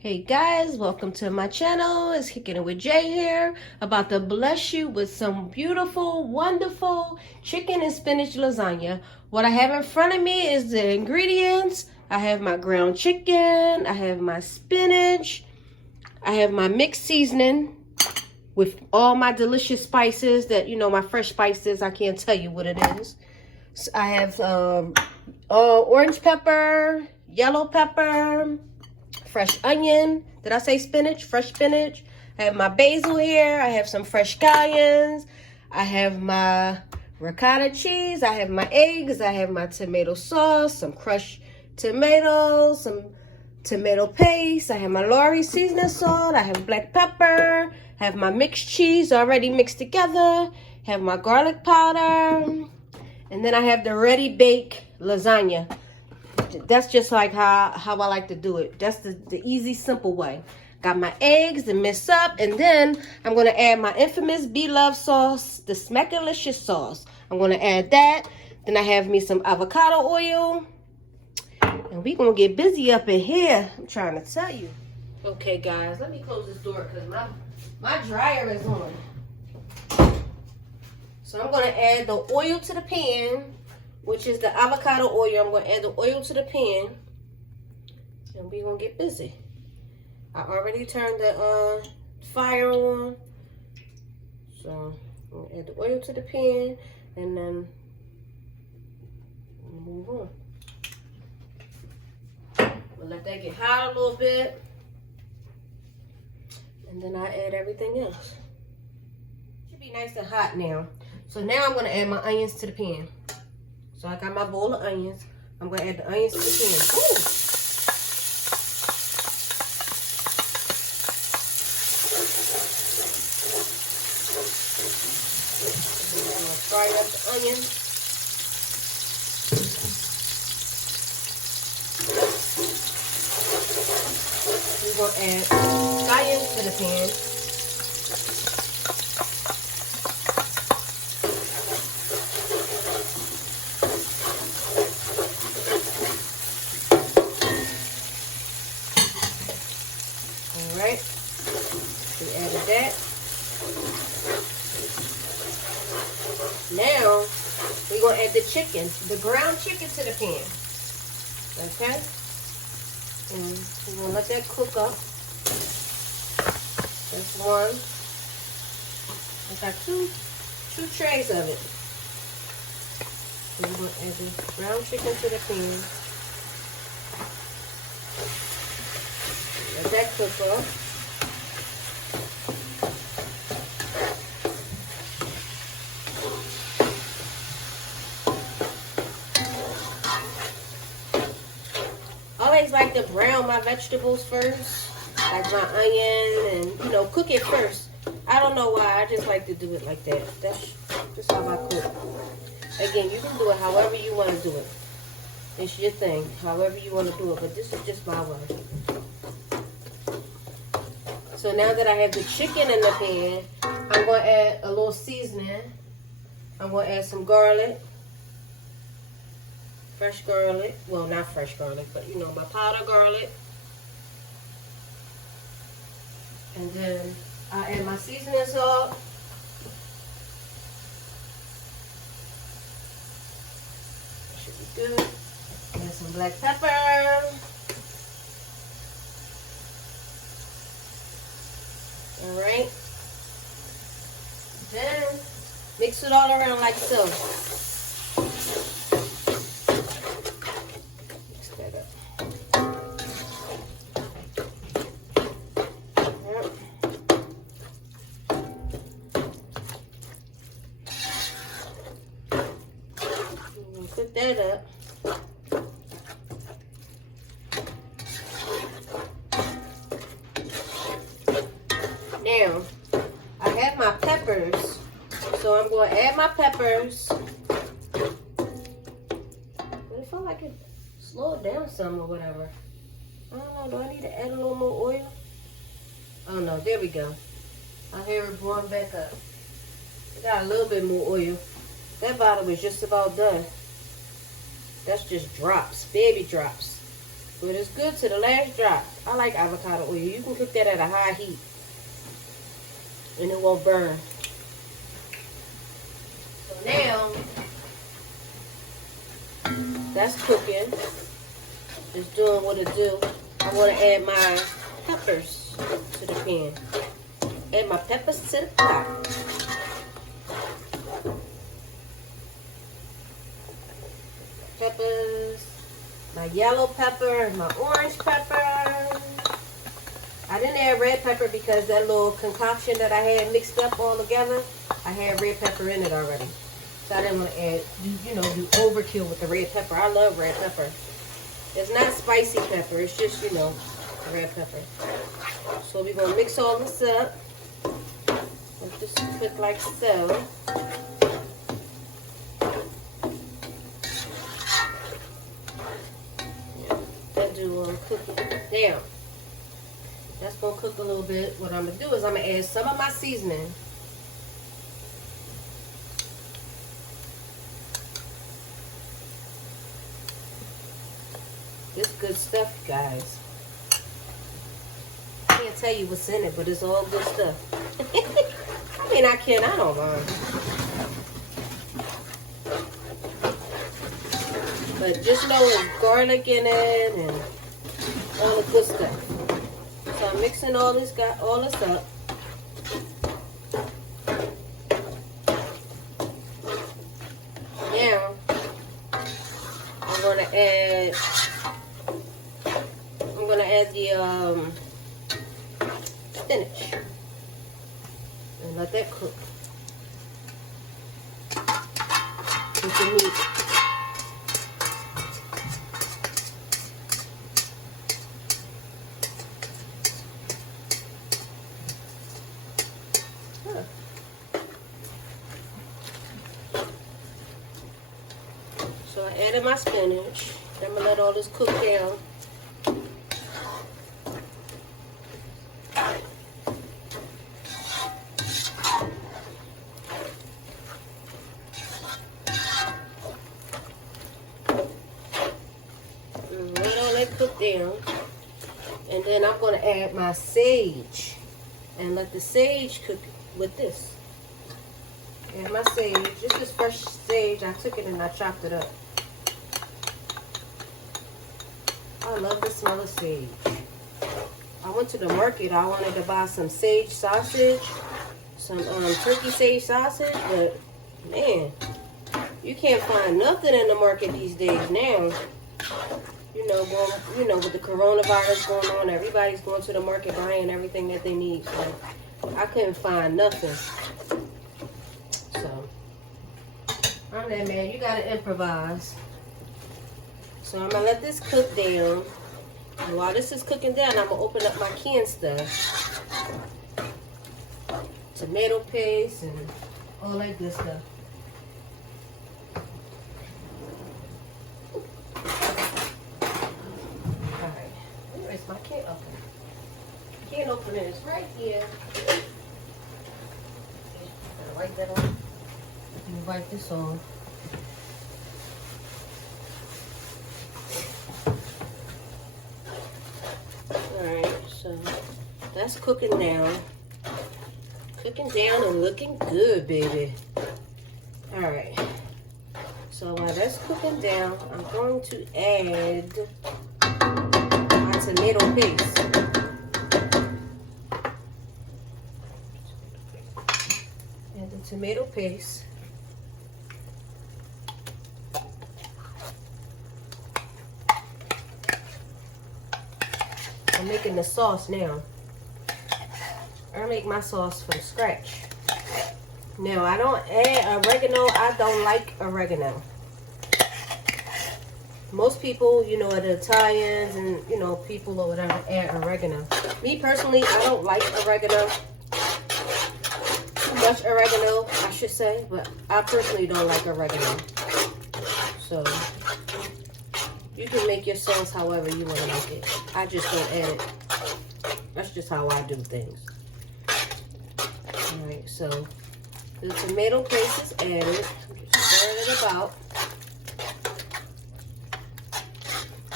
Hey guys, welcome to my channel. It's Kicking It with Jay here. About to bless you with some beautiful, wonderful chicken and spinach lasagna. What I have in front of me is the ingredients. I have my ground chicken. I have my spinach. I have my mixed seasoning with all my delicious spices that, my fresh spices. I can't tell you what it is. So I have orange pepper, yellow pepper, fresh onion. Did I say spinach? Fresh spinach. I have my basil here. I have some fresh scallions. I have my ricotta cheese. I have my eggs. I have my tomato sauce, some crushed tomatoes, some tomato paste. I have my Lorry seasoning salt. I have black pepper. I have my mixed cheese already mixed together. I have my garlic powder. And then I have the ready bake lasagna. That's just like how I like to do it. That's the easy, simple way. Got my eggs to mix up, and then I'm going to add my infamous beloved sauce, the Smackalicious sauce. I'm going to add that. Then I have me some avocado oil, and we're going to get busy up in here. I'm trying to tell you. Okay, guys, let me close this door because my dryer is on. So I'm going to add the oil to the pan, which is the avocado oil. I'm going to add the oil to the pan, and we're going to get busy. I already turned the fire on, so I'm going to add the oil to the pan, and then move on. We'll let that get hot a little bit, and then I add everything else. Should be nice and hot now. So now I'm going to add my onions to the pan. So I got my bowl of onions. I'm going to add the onions to the pan. Ooh. I'm going to fry up the onions. We're going to add scallions to the pan. Alright, we added that. Now, we're going to add the chicken, the ground chicken to the pan. Okay? And we're going to let that cook up. That's one. I got two trays of it. And we're going to add the ground chicken to the pan. Let that cook up. I always like to brown my vegetables first, like my onion, and cook it first. I don't know why, I just like to do it like that. That's just how I cook. Again, you can do it however you want to do it. It's your thing, however you want to do it, but this is just my way. So now that I have the chicken in the pan, I'm going to add a little seasoning. I'm going to add some garlic. Fresh garlic. Well, not fresh garlic, but my powder garlic. And then I add my seasoning salt. Should be good. Add some black pepper. Alright. Then mix it all around like so. Mix that up. Yep. Put that up. Now, I have my peppers, so I'm going to add my peppers. But it felt like it slowed down some or whatever. I don't know, do I need to add a little more oil? Oh no, there we go. I hear it blowing back up. It got a little bit more oil. That bottle is just about done. That's just drops, baby drops. But it's good to the last drop. I like avocado oil. You can cook that at a high heat and it won't burn. So now that's cooking. It's doing what it do. I want to add my peppers to the pan. Add my peppers to the pot. Peppers, my yellow pepper, and my orange pepper. I didn't add red pepper because that little concoction that I had mixed up all together, I had red pepper in it already. So I didn't want to add, do overkill with the red pepper. I love red pepper. It's not spicy pepper. It's just, red pepper. So we're going to mix all this up. Let this cook like so. That do cooking down. That's going to cook a little bit. What I'm going to do is I'm going to add some of my seasoning. It's good stuff, guys. I can't tell you what's in it, but it's all good stuff. I mean, I don't mind. But just know there's garlic in it and all the good stuff. So I'm mixing all this up. Now I'm gonna add the spinach and let that cook with the meat. So I added my spinach. I'm gonna let all this cook down. Cook down, and then I'm going to add my sage and let the sage cook with this. Add my sage. This is fresh sage. I took it and I chopped it up. I love the smell of sage. I went to the market. I wanted to buy some sage sausage, some turkey sage sausage, but man, you can't find nothing in the market these days now. With the coronavirus going on, everybody's going to the market buying everything that they need. So I couldn't find nothing. So I'm there, man. You gotta improvise. So I'm gonna let this cook down. And while this is cooking down, I'm gonna open up my canned stuff. Tomato paste and all that good stuff. My can opener. Can opener is right here. Gotta wipe that off. You can wipe this off. Alright, so that's cooking down. Cooking down and looking good, baby. Alright. So while that's cooking down, I'm going to add tomato paste. Add the tomato paste. I'm making the sauce now. I make my sauce from scratch. Now I don't add oregano. I don't like oregano. Most people, the Italians and, people or whatever add oregano. Me personally, I don't like oregano. Too much oregano, I should say. But I personally don't like oregano. So, you can make your sauce however you want to make it. I just don't add it. That's just how I do things. Alright, so the tomato paste is added. Just stir it about.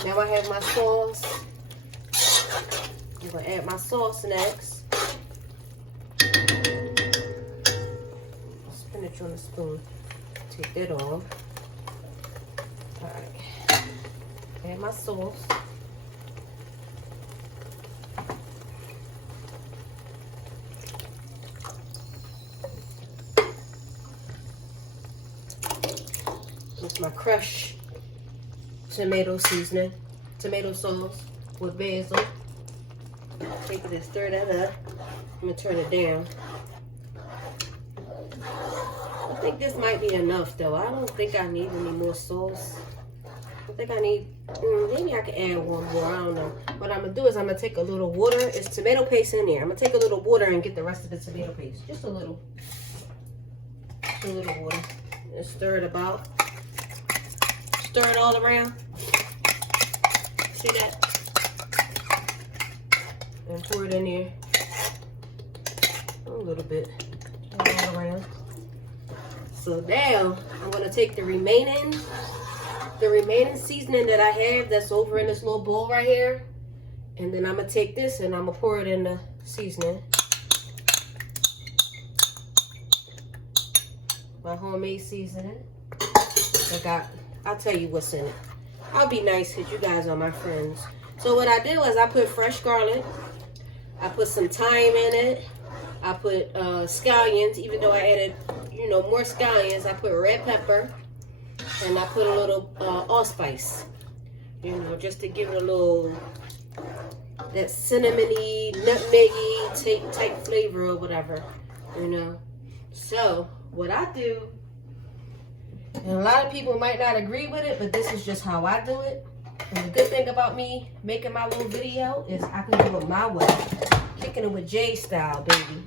Now I have my sauce. I'm gonna add my sauce next. Spinach on the spoon. Take that off. Alright. Add my sauce. It's my crushed tomato seasoning, tomato sauce with basil. Take it and stir that up. I'm gonna turn it down. I think this might be enough though. I don't think I need any more sauce. I think I need, maybe I can add one more, I don't know. What I'm gonna do is I'm gonna take a little water. It's tomato paste in there. I'm gonna take a little water and get the rest of the tomato paste. Just a little. Just a little water. And stir it about. Stir it all around. See that? And pour it in there. A little bit. All around. So now I'm gonna take the remaining seasoning that I have that's over in this little bowl right here. And then I'm gonna take this and I'm gonna pour it in the seasoning. My homemade seasoning. I'll tell you what's in it. I'll be nice because you guys are my friends. So what I did was I put fresh garlic. I put some thyme in it. I put scallions, even though I added, more scallions. I put red pepper. And I put a little allspice. Just to give it a little, that cinnamony, nutmeggy type flavor or whatever. So what I do, and a lot of people might not agree with it, but this is just how I do it. And the good thing about me making my little video is I can do it my way. Kicking it with Jay style, baby.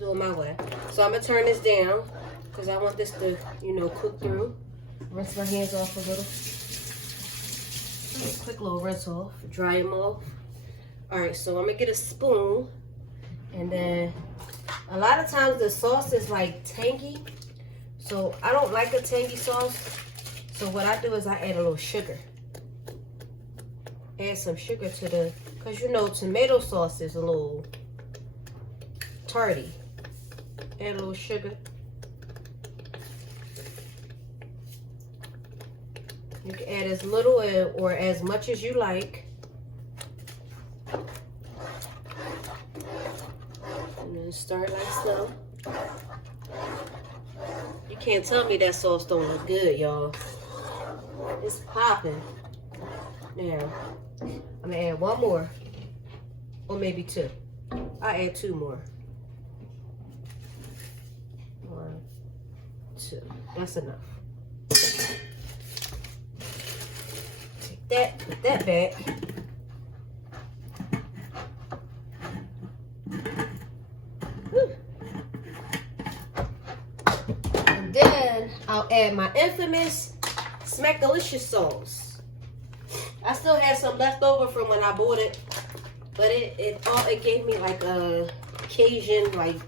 Do it my way. So I'm going to turn this down because I want this to, cook through. Rinse my hands off a little. Quick little rinse off. Dry them off. Alright, so I'm going to get a spoon. And then a lot of times the sauce is like tangy. So I don't like a tangy sauce. So what I do is I add a little sugar. Add some sugar to the, because tomato sauce is a little tarty. Add a little sugar. You can add as little or as much as you like. And then start like so. You can't tell me that sauce don't look good, y'all. It's popping. Now, I'm gonna add one more. Or maybe two. I'll add two more. 1, 2. That's enough. Put that back. Whew. And then I'll add my infamous Smackalicious sauce. I still have some left over from when I bought it, but it gave me like a Cajun,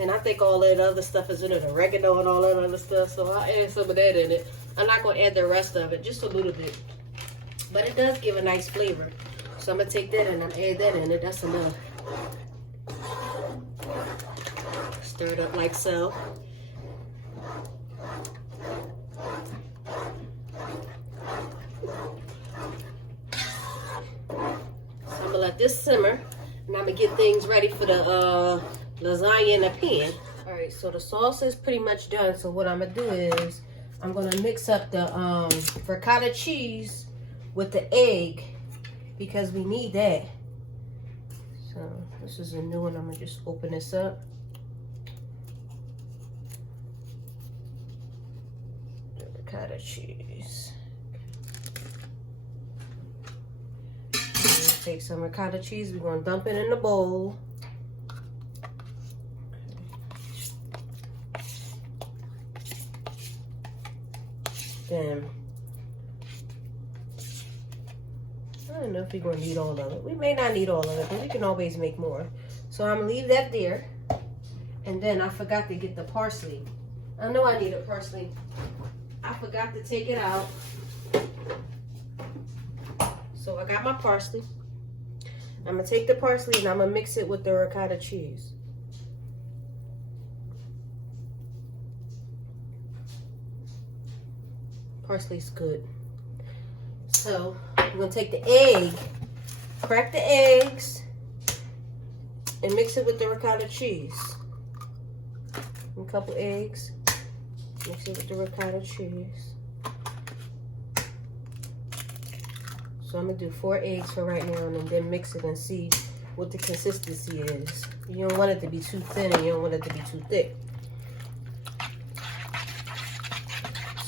and I think all that other stuff is in it, oregano and all that other stuff, so I'll add some of that in it. I'm not going to add the rest of it, just a little bit. But it does give a nice flavor. So I'm going to take that and add that in it. That's enough. Stir it up like so. So I'm going to let this simmer. And I'm going to get things ready for the lasagna in the pan. Alright, so the sauce is pretty much done. So what I'm going to do is I'm going to mix up the ricotta cheese with the egg because we need that. So this is a new one. I'm going to just open this up. The ricotta cheese. Take some ricotta cheese. We're going to dump it in the bowl. Then I don't know if we're going to need all of it. We may not need all of it, but we can always make more. So I'm going to leave that there. And then I forgot to get the parsley. I know I needed parsley. I forgot to take it out. So I got my parsley. I'm going to take the parsley and I'm going to mix it with the ricotta cheese. Parsley's good. So I'm going to take the egg, crack the eggs, and mix it with the ricotta cheese. A couple eggs, mix it with the ricotta cheese. So I'm going to do 4 eggs for right now and then mix it and see what the consistency is. You don't want it to be too thin and you don't want it to be too thick.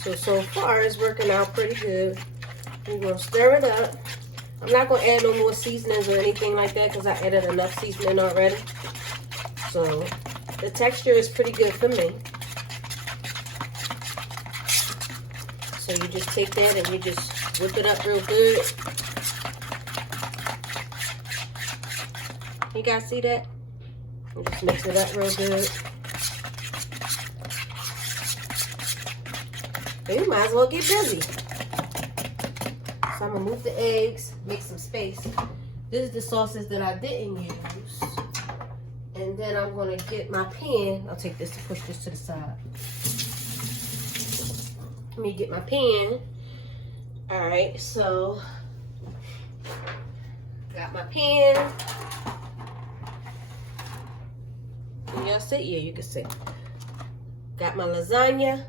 So far it's working out pretty good. We're going to stir it up. I'm not going to add no more seasonings or anything like that because I added enough seasoning already. So the texture is pretty good for me. So you just take that and you just whip it up real good. You guys see that? You just mix it up real good. And you might as well get busy. So I'm gonna move the eggs, make some space. This is the sauces that I didn't use. And then I'm gonna get my pan. I'll take this to push this to the side. Let me get my pan. All right, so got my pan. Can y'all see? Yeah, you can see. Got my lasagna.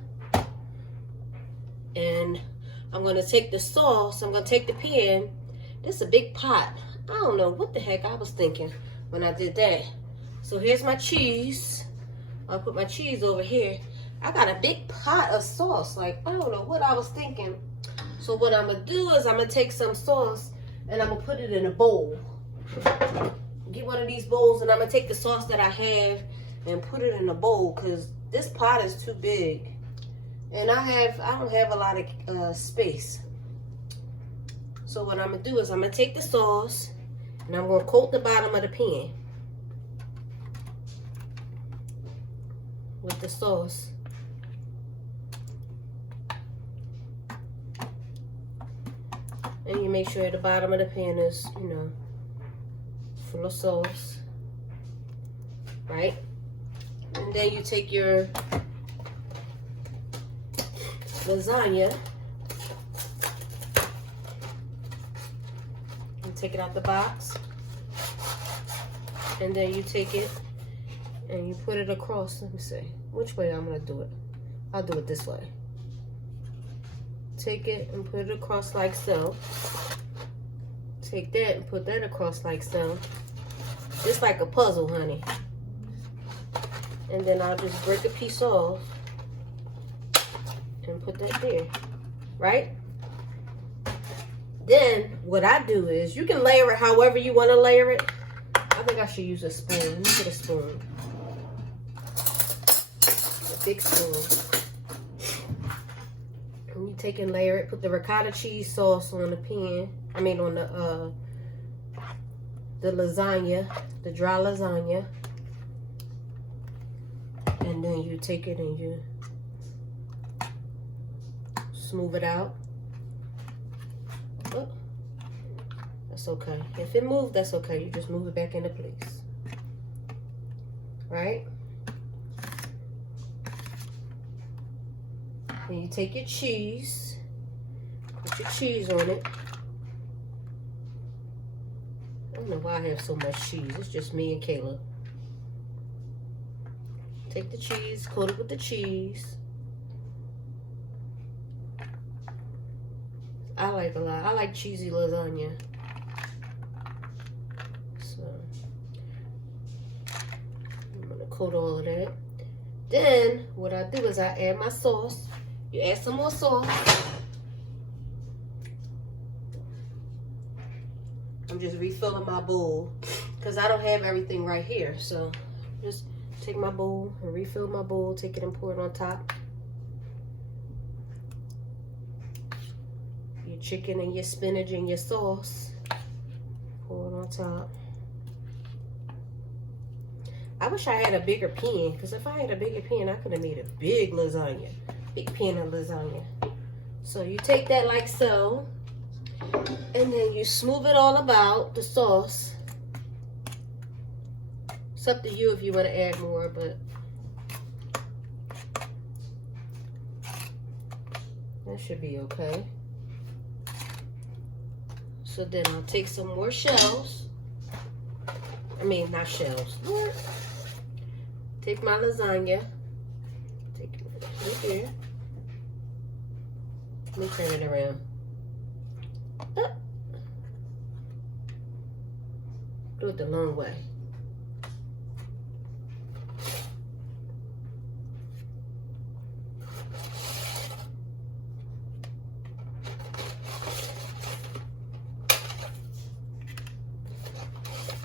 And I'm going to take the sauce. I'm going to take the pan. This is a big pot. I don't know what the heck I was thinking when I did that. So here's my cheese. I'll put my cheese over here. I got a big pot of sauce. Like, I don't know what I was thinking. So what I'm going to do is I'm going to take some sauce and I'm going to put it in a bowl. Get one of these bowls and I'm going to take the sauce that I have and put it in a bowl because this pot is too big. And I don't have a lot of space. So what I'm going to do is I'm going to take the sauce and I'm going to coat the bottom of the pan with the sauce. And you make sure the bottom of the pan is, you know, full of sauce. Right? And then you take your lasagna and take it out the box. And then you take it and you put it across. Let me see which way I'm going to do it. I'll do it this way. Take it and put it across like so. Take that and put that across like so. It's like a puzzle, honey. And then I'll just break a piece off and put that there, right? Then what I do is you can layer it however you want to layer it. I think I should use a spoon. Let me get a spoon. A big spoon. And you take and layer it. Put the ricotta cheese sauce on the pan. I mean on the lasagna, the dry lasagna. And then you take it and you smooth it out. Oh, that's okay. If it moves, that's okay. You just move it back into place. Right? And you take your cheese. Put your cheese on it. I don't know why I have so much cheese. It's just me and Kayla. Take the cheese, coat it with the cheese. I like a lot. I like cheesy lasagna. So I'm gonna coat all of that. Then what I do is I add my sauce. You add some more sauce. I'm just refilling my bowl because I don't have everything right here. So just take my bowl and refill my bowl. Take it and pour it on top. Your chicken and your spinach and your sauce. Pour it on top. I wish I had a bigger pan, because if I had a bigger pan, I could have made a big lasagna. Big pan of lasagna. So you take that like so. And then you smooth it all about the sauce. It's up to you if you want to add more, but that should be okay. So then I'll take some more shells. I mean, not shells. Lord. Take my lasagna. Take it right here. Let me turn it around. Do it the long way.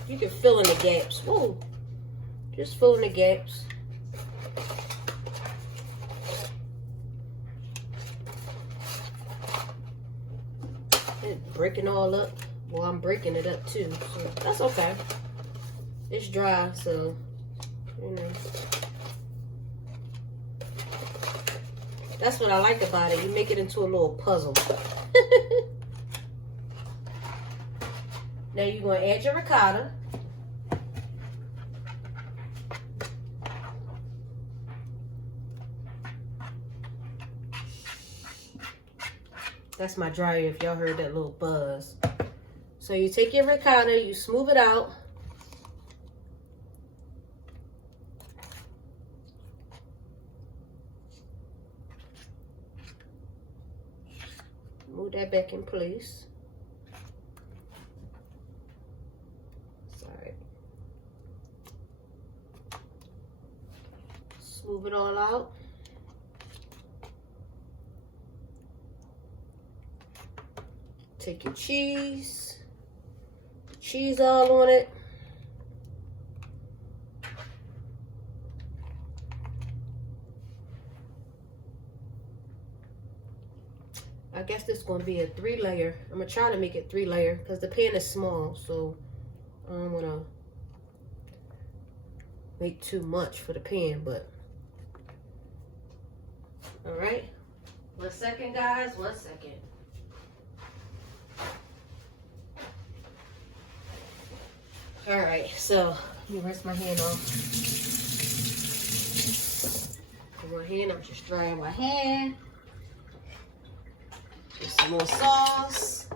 You can fill in the gaps. Whoa. Just fill in the gaps. And break it all up. Well, I'm breaking it up too, so that's okay. It's dry, so, you know. That's what I like about it. You make it into a little puzzle. Now you're going to add your ricotta. That's my dryer if y'all heard that little buzz. So you take your ricotta, you smooth it out. Move that back in place. Sorry. Smooth it all out. Take your cheese. Cheese all on it. I guess this is going to be a 3-layer. I'm going to try to make it 3-layer because the pan is small, so I don't want to make too much for the pan, but all right. 1 second, guys. 1 second. All right, so let me rinse my hand off. With my hand, I'm just drying my hand. Get some more sauce.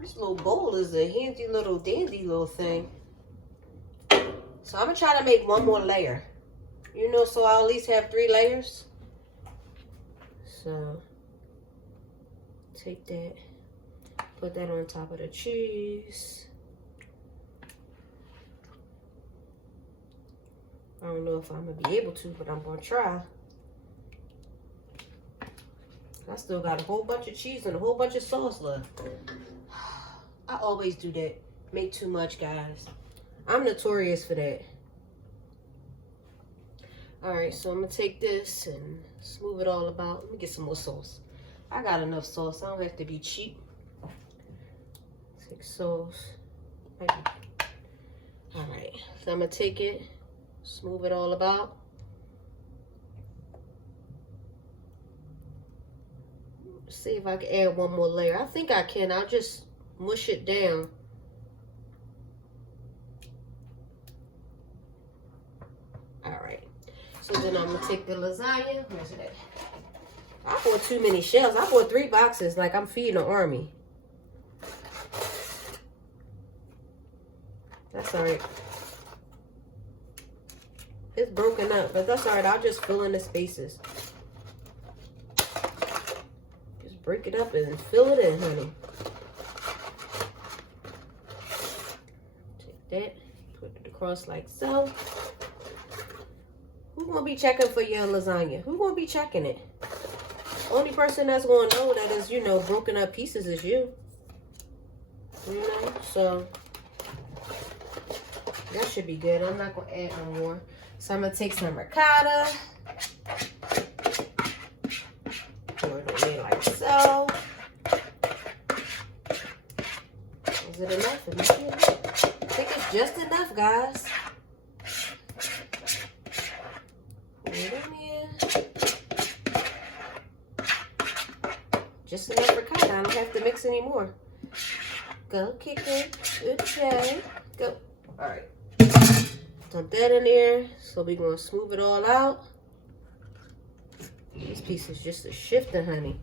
This little bowl is a handy little dandy little thing. So I'm gonna try to make 1 more layer. You know, so I'll at least have 3 layers. So take that, put that on top of the cheese. I don't know if I'm gonna be able to, but I'm gonna try. I still got a whole bunch of cheese and a whole bunch of sauce left. I always do that. Make too much, guys. I'm notorious for that. All right, so I'm gonna take this and smooth it all about. Let me get some more sauce. I got enough sauce. I don't have to be cheap. Take sauce. All right, so I'm gonna take it, smooth it all about. See if I can add 1 more layer. I think I can. I'll just mush it down. All right. So then I'm gonna take the lasagna. Where's it at? I bought too many shells. I bought 3 boxes like I'm feeding an army. That's all right. It's broken up, but that's all right. I'll just fill in the spaces. Just break it up and fill it in, honey. Take that, put it across like so. Who's gonna be checking for your lasagna? Who's gonna be checking it? Only person that's gonna know that is, you know, broken up pieces is you. You know, so that should be good. I'm not gonna add no more. So I'm gonna take some ricotta, pour it in like so. Is it enough? I think it's just enough, guys. Pour it in here. Just enough ricotta. I don't have to mix anymore. Go kicking with Jay. Go. All right. Dump that in there. So we're going to smooth it all out. This piece is just a shifter, honey.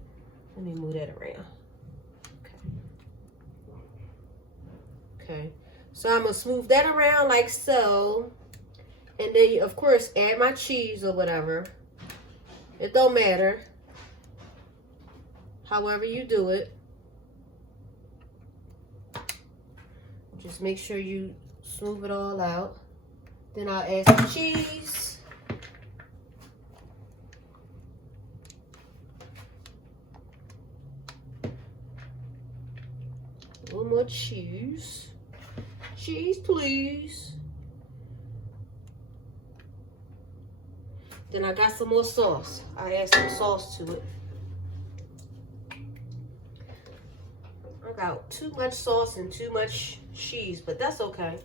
Let me move that around. Okay. So I'm going to smooth that around like so. And then, of course, add my cheese or whatever. It don't matter. However you do it. Just make sure you smooth it all out. Then I'll add some cheese. A little more cheese. Cheese, please. Then I got some more sauce. I add some sauce to it. I got too much sauce and too much cheese, but that's okay.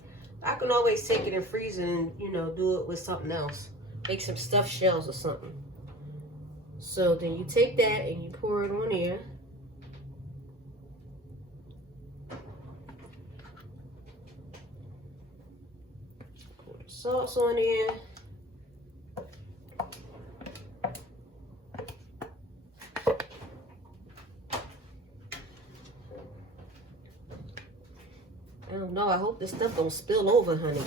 I can always take it and freeze it and, you know, do it with something else. Make some stuffed shells or something. So then you take that and you pour it on there. Pour the sauce on there. I don't know. I hope this stuff don't spill over, honey.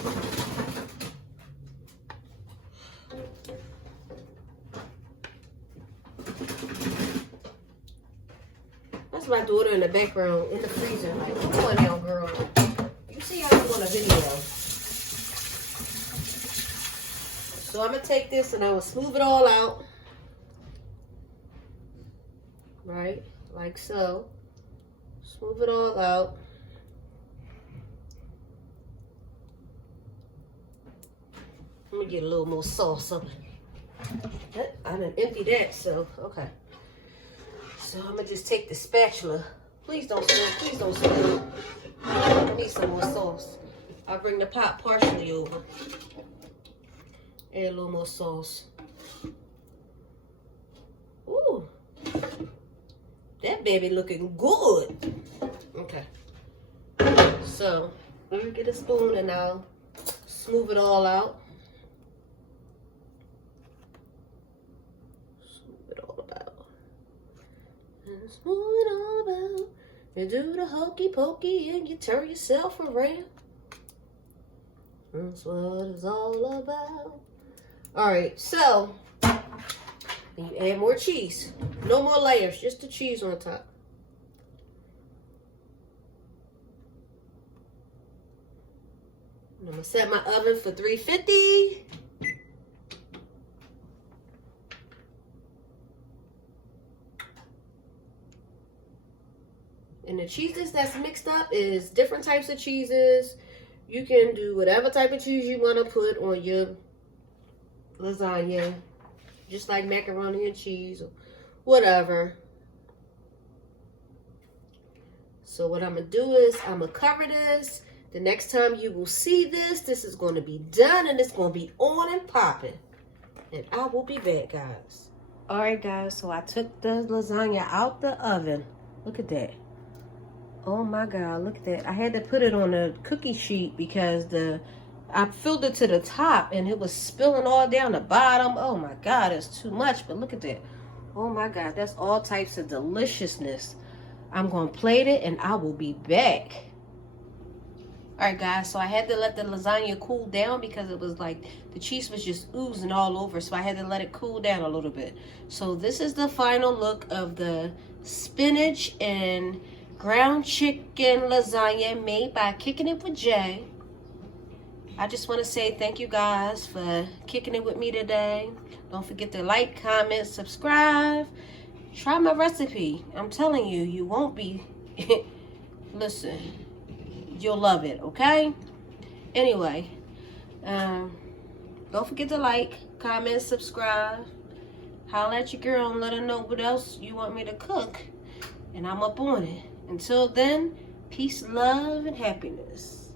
That's my daughter in the background in the freezer. Like, come on now, girl. You see how I'm on a video. So I'm going to take this and I will smooth it all out. Right? Like so. Smooth it all out. Let me get a little more sauce on it. I didn't empty that, so okay. So I'm gonna just take the spatula. Please don't spill. Please don't spill. I need some more sauce. I'll bring the pot partially over. Add a little more sauce. Ooh, that baby looking good. Okay. So let me get a spoon and I'll smooth it all out. Smooth it all about. You do the hokey pokey and you turn yourself around. That's what it's all about. Alright, so you add more cheese. No more layers, just the cheese on top. I'm gonna set my oven for 350. And the cheeses that's mixed up is different types of cheeses. You can do whatever type of cheese you want to put on your lasagna. Just like macaroni and cheese or whatever. So what I'm going to do is I'm going to cover this. The next time you will see this, this is going to be done and it's going to be on and popping. And I will be back, guys. All right, guys. So I took the lasagna out the oven. Look at that. Oh my God, look at that. I had to put it on a cookie sheet because I filled it to the top and it was spilling all down the bottom. Oh my God, it's too much, but look at that. Oh my God, that's all types of deliciousness. I'm going to plate it and I will be back. All right, guys, so I had to let the lasagna cool down because it was like the cheese was just oozing all over. So I had to let it cool down a little bit. So this is the final look of the spinach and ground chicken lasagna made by Kicking It with Jay. I just want to say thank you guys for kicking it with me today. Don't forget to like, comment, subscribe. Try my recipe. I'm telling you, you won't be... Listen, you'll love it, okay? Anyway, don't forget to like, comment, subscribe. Holla at your girl and let her know what else you want me to cook. And I'm up on it. Until then, peace, love, and happiness.